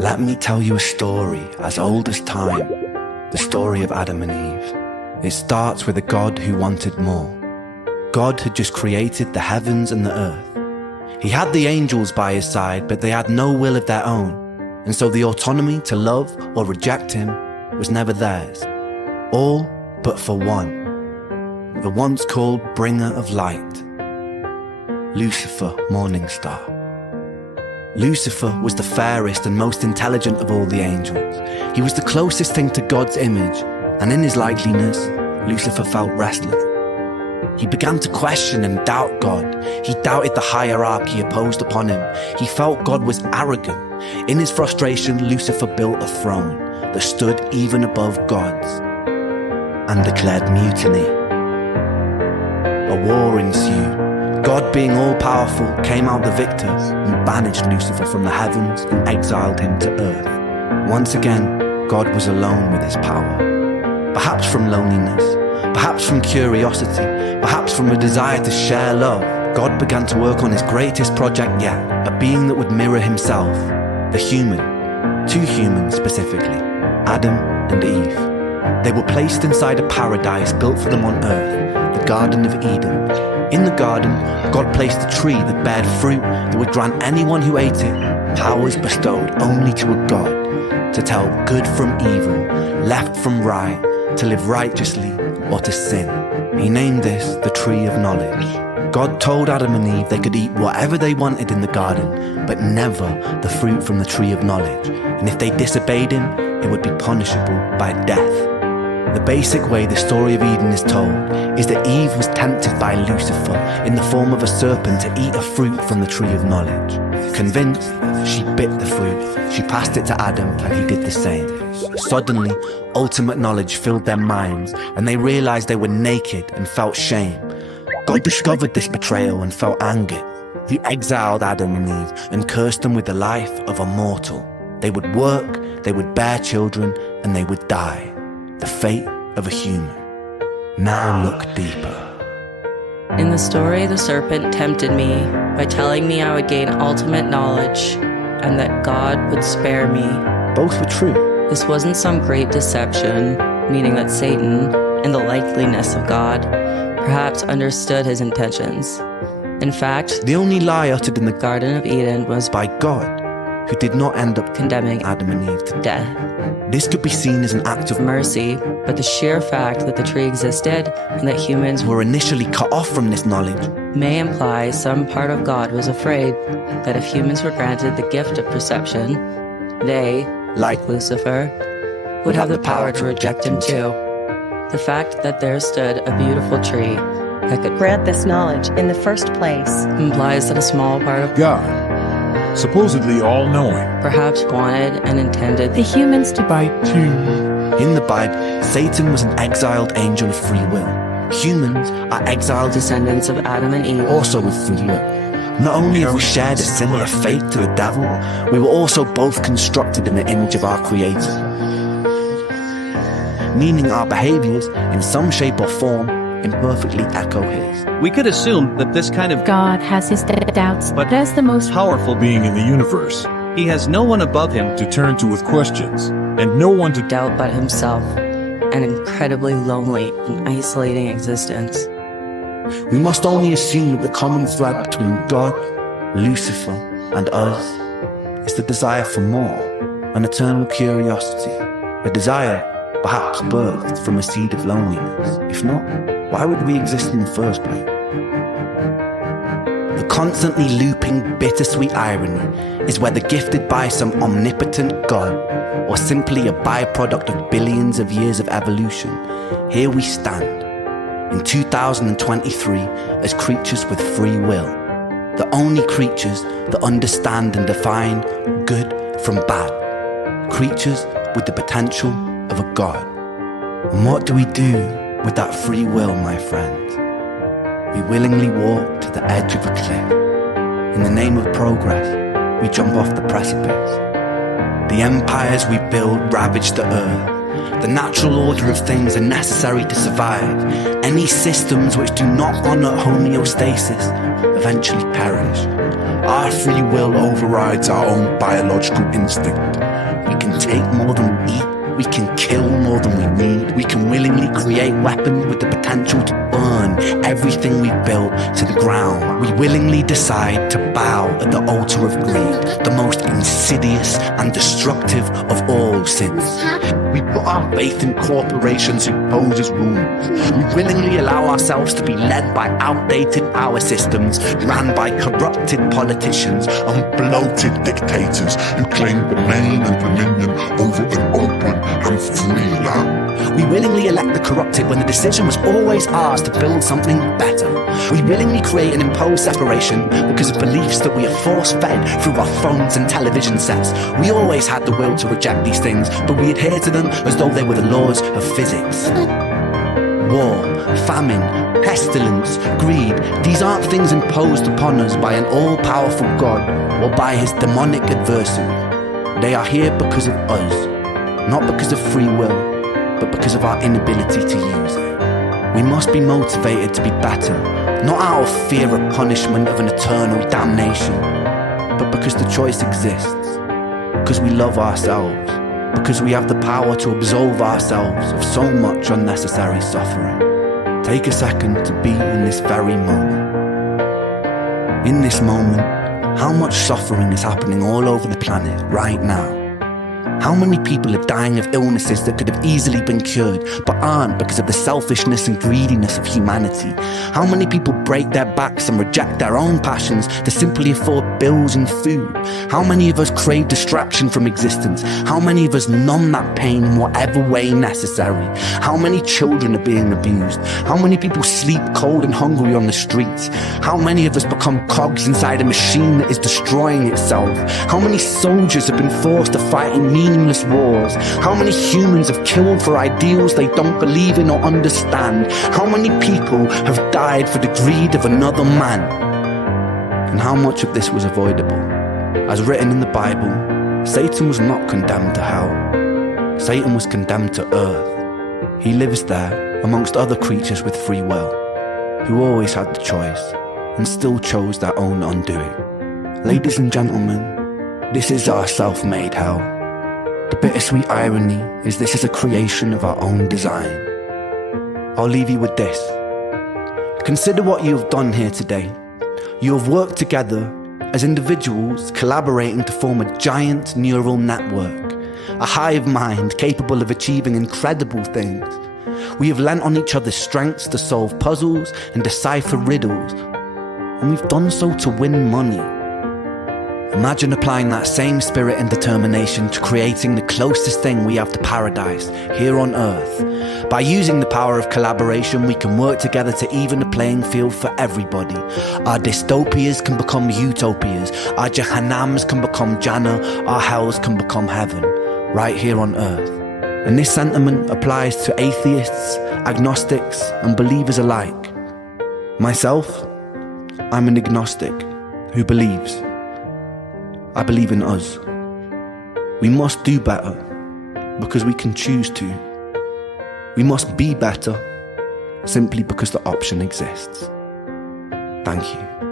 Let me tell you a story as old as time, the story of Adam and Eve. It starts with a God who wanted more. God had just created the heavens and the earth. He had the angels by his side, but they had no will of their own, and so the autonomy to love or reject him was never theirs. All but for one, the once called bringer of light, Lucifer, morning star. Lucifer was the fairest and most intelligent of all the angels. He was the closest thing to God's image, and in his likeliness, Lucifer felt restless. He began to question and doubt God. He doubted the hierarchy imposed upon him. He felt God was arrogant. In his frustration, Lucifer built a throne that stood even above God's and declared mutiny. A war ensued. God, being all-powerful, came out the victors and banished Lucifer from the heavens and exiled him to earth. Once again, God was alone with his power. Perhaps from loneliness, perhaps from curiosity, perhaps from a desire to share love, God began to work on his greatest project yet, a being that would mirror himself, the human, two humans specifically, Adam and Eve. They were placed inside a paradise built for them on earth, the Garden of Eden. In the garden, God placed a tree that bared fruit that would grant anyone who ate it powers bestowed only to a God, to tell good from evil, left from right, to live righteously or to sin. He named this the tree of knowledge. God told Adam and Eve they could eat whatever they wanted in the garden, but never the fruit from the tree of knowledge. And if they disobeyed him, it would be punishable by death. The basic way the story of Eden is told is that Eve was tempted by Lucifer in the form of a serpent to eat a fruit from the tree of knowledge. Convinced, she bit the fruit. She passed it to Adam and he did the same. Suddenly, ultimate knowledge filled their minds and they realized they were naked and felt shame. God discovered this betrayal and felt angered. He exiled Adam and Eve and cursed them with the life of a mortal. They would work, they would bear children, and they would die. The fate of a human. Now look deeper. In the story, the serpent tempted me by telling me I would gain ultimate knowledge and that God would spare me. Both were true. This wasn't some great deception, meaning that Satan, in the likeliness of God, perhaps understood his intentions. In fact, the only lie uttered in the Garden of Eden was by God, who did not end up condemning Adam and Eve to death. This could be seen as an act of mercy, but the sheer fact that the tree existed and that humans were initially cut off from this knowledge may imply some part of God was afraid that if humans were granted the gift of perception, they, like Lucifer, would have the power to reject him too. The fact that there stood a beautiful tree that could grant this knowledge in the first place implies that a small part of God, supposedly all-knowing, perhaps wanted and intended the humans to bite too. In the Bible, Satan was an exiled angel of free will. Humans are exiled descendants of Adam and Eve, also with free will. Not only have we shared a similar fate to the devil, we were also both constructed in the image of our Creator. Meaning our behaviors, in some shape or form, imperfectly echo his. We could assume that this kind of God has his doubts, but as the most powerful being in the universe, he has no one above him to turn to with questions, and no one to doubt but himself, an incredibly lonely and isolating existence. We must only assume that the common thread between God, Lucifer, and us is the desire for more, an eternal curiosity, a desire perhaps birthed from a seed of loneliness. If not, why would we exist in the first place? The constantly looping bittersweet irony is whether gifted by some omnipotent God or simply a byproduct of billions of years of evolution, here we stand in 2023 as creatures with free will, the only creatures that understand and define good from bad, creatures with the potential of a God. And what do we do with that free will, my friends? We willingly walk to the edge of a cliff. In the name of progress, we jump off the precipice. The empires we build ravage the earth. The natural order of things are necessary to survive. Any systems which do not honor homeostasis eventually perish. Our free will overrides our own biological instinct. create weapons with the potential to burn everything we've built to the ground. We willingly decide to bow at the altar of greed, the most insidious and destructive of all sins. We put our faith in corporations who pose as rulers. We willingly allow ourselves to be led by outdated power systems ran by corrupted politicians and bloated dictators who claim domain and dominion over an open and free land. We willingly elect the corrupted when the decision was always ours to build something better. We willingly create and impose separation because of beliefs that we are force-fed through our phones and television sets. We always had the will to reject these things, but we adhere to them as though they were the laws of physics. War, famine, pestilence, greed, these aren't things imposed upon us by an all-powerful God or by his demonic adversary. They are here because of us, not because of free will, but because of our inability to use it. We must be motivated to be better, not out of fear of punishment of an eternal damnation, but because the choice exists, because we love ourselves, because we have the power to absolve ourselves of so much unnecessary suffering. Take a second to be in this very moment. In this moment, how much suffering is happening all over the planet right now? How many people are dying of illnesses that could have easily been cured, but aren't because of the selfishness and greediness of humanity? How many people break their backs and reject their own passions to simply afford bills and food? How many of us crave distraction from existence? How many of us numb that pain in whatever way necessary? How many children are being abused? How many people sleep cold and hungry on the streets? How many of us become cogs inside a machine that is destroying itself? How many soldiers have been forced to fight in meaningless wars? How many humans have killed for ideals they don't believe in or understand? How many people have died for the greed of another man? And how much of this was avoidable? As written in the Bible, Satan was not condemned to hell. Satan was condemned to earth. He lives there amongst other creatures with free will, who always had the choice and still chose their own undoing. Ladies and gentlemen, this is our self-made hell. The bittersweet irony is this is a creation of our own design. I'll leave you with this. Consider what you have done here today. You have worked together as individuals collaborating to form a giant neural network, a hive mind capable of achieving incredible things. We have lent on each other's strengths to solve puzzles and decipher riddles, and we've done so to win money. Imagine applying that same spirit and determination to creating the closest thing we have to paradise here on Earth. By using the power of collaboration, we can work together to even the playing field for everybody. Our dystopias can become utopias. Our jahannams can become Jannah. Our hells can become heaven, right here on Earth. And this sentiment applies to atheists, agnostics, and believers alike. Myself, I'm an agnostic who believes. I believe in us. We must do better because we can choose to. We must be better simply because the option exists. Thank you.